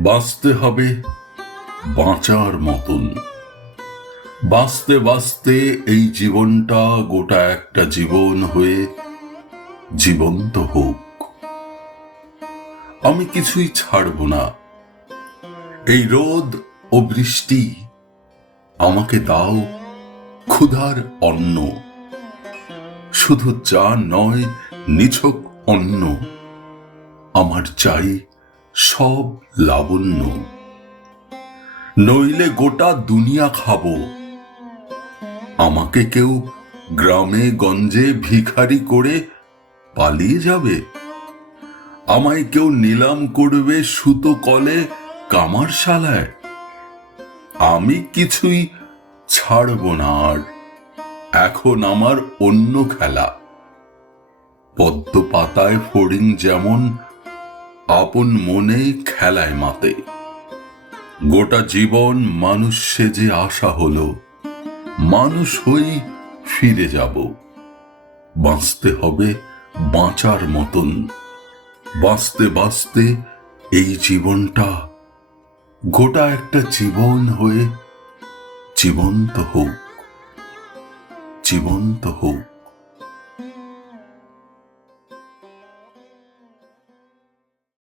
বাঁচতে হবে বাঁচার মতন। বাঁচতে বাঁচতে এই জীবনটা গোটা একটা জীবন হয়ে জীবন্ত হোক। আমি কিছুই ছাড়ব না। এই রোদ ও বৃষ্টি আমাকে দাও ক্ষুধার অন্ন, শুধু চা নয় নিছক অন্ন। আমার চাই সব লাবণ্য, নইলে গোটা দুনিয়া খাবো। আমাকে কেউ গ্রামে গঞ্জে ভিখারি করে পালিয়ে যাবে? আমায় কেউ নিলাম করবে সুতো কলে কামারশালায়? আমি কিছুই ছাড়ব না আর। এখন আমার অন্য খেলা। পদ্ম পাতায় ফড়িং যেমন আপন মনে খেলায় মাতে। গোটা জীবন মানুষ সেজে আসা হলো, মানুষ হই ফিরে যাব। বাঁচতে হবে বাঁচার মতন। বাঁচতে বাঁচতে এই জীবনটা গোটা একটা জীবন হয়ে জীবন্ত হোক, জীবন্ত হোক।